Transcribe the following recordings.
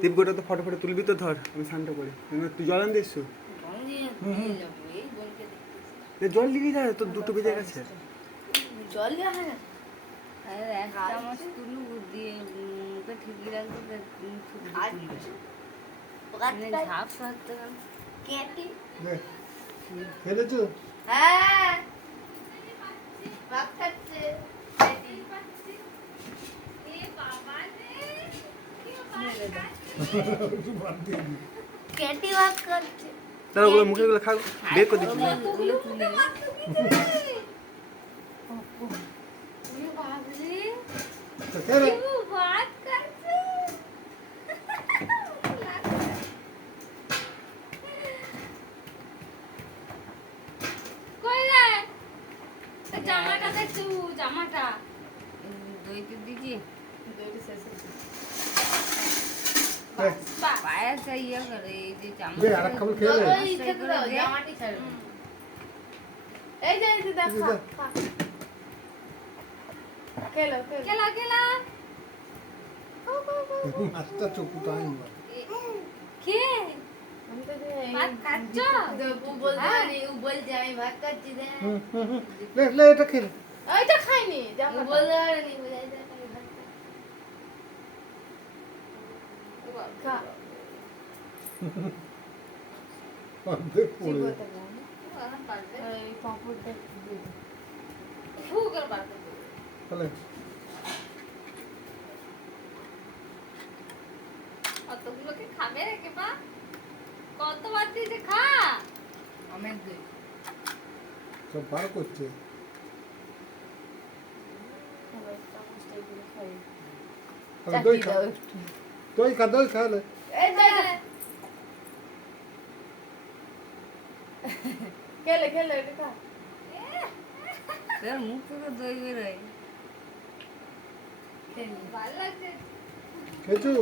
দীপ গোটা তো photo photo তুলবি তো, ধর আমি শান্ত করি। তুই জল আনতে এসছো? জল লিখে যায় তো, দুটো বেজে গেছে। জল দেওয়া হয় না? এক চামচ তুলু দিয়ে মুখে ঠিকই রাখবে, ঝাপ সারতে গেল। কেটে খেলেছো? হ্যাঁ ভাত খাচ্ছে। কেটে ভাত খাচ্ছে। তাহলে ওগুলো মুখে গুলো খাও, বের করে দিচ্ছি। জামাটা দেখছো? জামাটা দইতে দিছি, পায়েসটা ইয়ে করে, এই যে জামাটা জামাটি ছাড়ো। এই যে দেখো খেলো খেলা খেলা মাছটা চোখু টাইম কে ভাত খাচ্ছ? ও বলতে পারি, ও বলছে আমি ভাত খাচ্ছি। লে এটা খেলে। ওইটা খাইনি, জামা বলতে পারিনি, বুঝাইতে আমি ভাত খাচ্ছি। খা। অর্ধেক পড়ে এই পাঁপড়টা দিয়ে দে। তাহলে অতগুলোকে খাবে রেখে বা কতবার দিয়েছে, খা। অনেক দই। সব বার করছে। তাহলে দই খা, দই খা, দই খালে। এই দই খেলে খেলে এটা খা। তোর মুখ থেকে দই বেরোয়, ভালো লাগছে। খেয়েছো?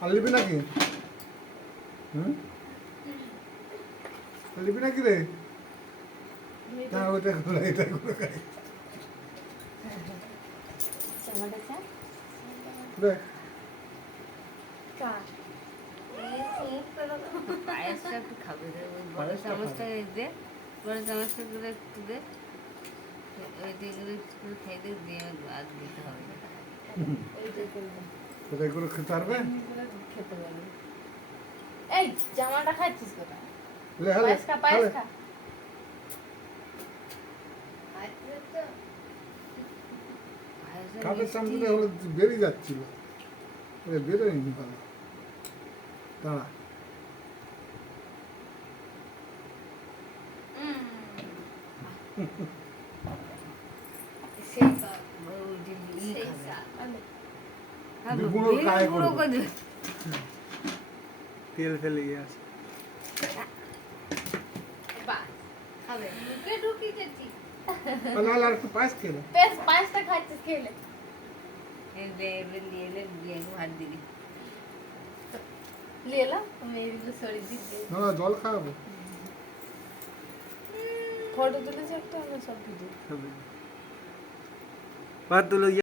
আর লিবি নাকি? লিবি নাকি রে? না ওইটা করে, এটা করে খাই। জামাটা খা। রে খা। পায়েসটা একটু খাবে রে, ওই বড় চামচটা দে, বড় চামচটা করে একটু দে, ওই দিকগুলো একটু করে খাই দে, দিয়ে আর দিতে হবে না। কোথায় করে খেতে পারবে? খেতে পারবে। এই জামাটা খাচ্ছিস কোথায়? লে হালে, পায়েস খা, পায়েস হালে। খা। পায়েসটা কাপের মিষ্টি। চামচটা হলে বেরিয়ে যাচ্ছিল, বেরোয়নি ভালো। দাঁড়া, সেই স্বাদ। ওই যে ই সেই খাবে। স্বাদ। খাবে, বিপুল বেলি কায় গুঁড়ো করবে। করে দে। তেল ফেলে ইয়ে আছে। বাস, খাবে। মুখে ঢুকিয়ে দিচ্ছি। তাহলে আর একটু পায়েস খেলে। পায়েসটা খাচ্ছিস খেলে। এই দে, এবার নিয়ে এলে বিয়ে ভাত দিবি। নিয়ে এলাম, আমি এইগুলো সরিয়ে দিতে। না জল খাওয়াবো। ফটো তুলেছি একটা, আমি সব ভিডিও। ভাত তুলো।